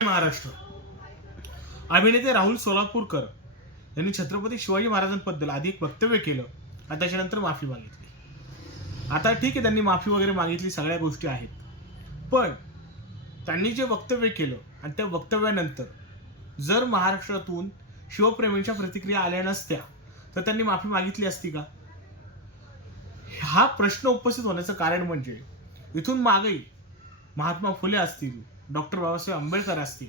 महाराष्ट्र. अभिनेते राहुल सोलापूरकर यांनी छत्रपती शिवाजी महाराजांबद्दल आधी एक वक्तव्य केलं आणि त्याच्यानंतर माफी मागितली. आता ठीक आहे, त्यांनी माफी वगैरे मागितली, सगळ्या गोष्टी आहेत, पण त्यांनी जे वक्तव्य केलं आणि त्या वक्तव्यानंतर जर महाराष्ट्रातून शिवप्रेमींच्या प्रतिक्रिया आल्या नसत्या तर त्यांनी माफी मागितली असती का? हा प्रश्न उपस्थित होण्याचं कारण म्हणजे इथून मागे महात्मा फुले असतील, डॉक्टर बाबासाहेब आंबेडकर असतील,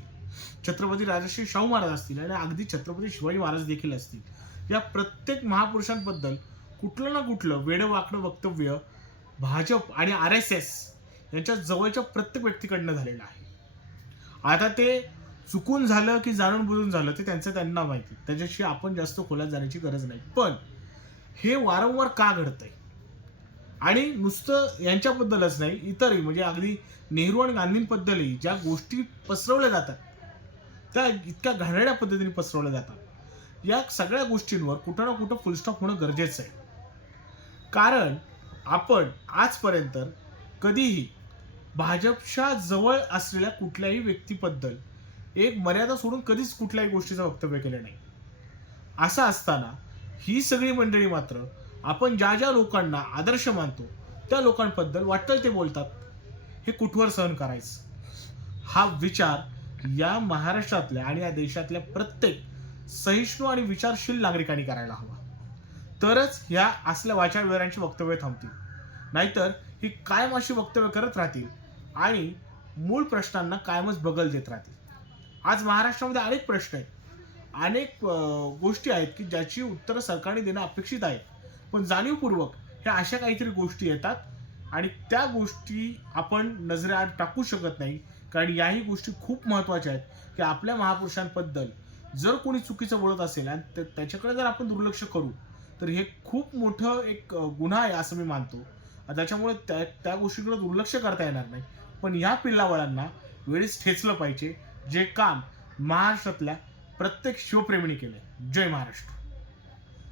छत्रपती राजर्षी शाहू महाराज असतील आणि अगदी छत्रपती शिवाजी महाराज देखील असतील, या प्रत्येक महापुरुषांबद्दल कुठलं ना कुठलं वेडं-वाकडं वक्तव्य भाजप आणि RSS यांच्या जवळच्या प्रत्येक व्यक्तीकडनं झालेलं आहे. आता ते चुकून झालं की जाणून बुजून झालं ते त्यांना माहिती, त्याच्याशी आपण जास्त खोलात जाण्याची गरज नाही. पण हे वारंवार का घडतंय? आणि नुसतं यांच्याबद्दलच नाही, इतरही म्हणजे अगदी नेहरू आणि गांधींबद्दलही ज्या गोष्टी पसरवल्या जातात त्या इतक्या घाणेरड्या पद्धतीने पसरवल्या जातात, या सगळ्या गोष्टींवर कुठं ना कुठं फुलस्टॉप होणं गरजेचं आहे. कारण आपण आजपर्यंत कधीही भाजपच्या जवळ असलेल्या कुठल्याही व्यक्तीबद्दल एक मर्यादा सोडून कधीच कुठल्याही गोष्टीचं वक्तव्य केलं नाही. असं असताना ही सगळी मंडळी मात्र आपण ज्या ज्या लोकांना आदर्श मानतो त्या लोकांबद्दल वाटेल ते बोलतात. हे कुठवर सहन करायचं? हा विचार या महाराष्ट्रातल्या आणि या देशातल्या प्रत्येक सहिष्णू आणि विचारशील नागरिकांनी करायला हवा. तरच ह्या असल्या वाचाळवेरांची वक्तव्य थांबतील. नाहीतर ही कायम अशी वक्तव्य करत राहतील आणि मूळ प्रश्नांना कायमच बगल देत राहतील. आज महाराष्ट्रामध्ये अनेक प्रश्न आहेत, अनेक गोष्टी आहेत की ज्याची उत्तरं सरकारने देणं अपेक्षित आहे, पण जाणीवपूर्वक ह्या अशा काहीतरी गोष्टी येतात आणि त्या गोष्टी आपण नजरेआड टाकू शकत नाही. कारण याही गोष्टी खूप महत्त्वाच्या आहेत की आपल्या महापुरुषांबद्दल जर कोणी चुकीचं बोलत असेल आणि त्याच्याकडे जर आपण दुर्लक्ष करू तर हे खूप मोठं एक गुन्हा आहे असं मी मानतो. त्याच्यामुळे त्या गोष्टीकडे दुर्लक्ष करता येणार नाही. पण या पिल्लावळांना वेळीच ठेचलं पाहिजे, जे काम महाराष्ट्रातल्या प्रत्येक शिवप्रेमीने केलंय. जय महाराष्ट्र.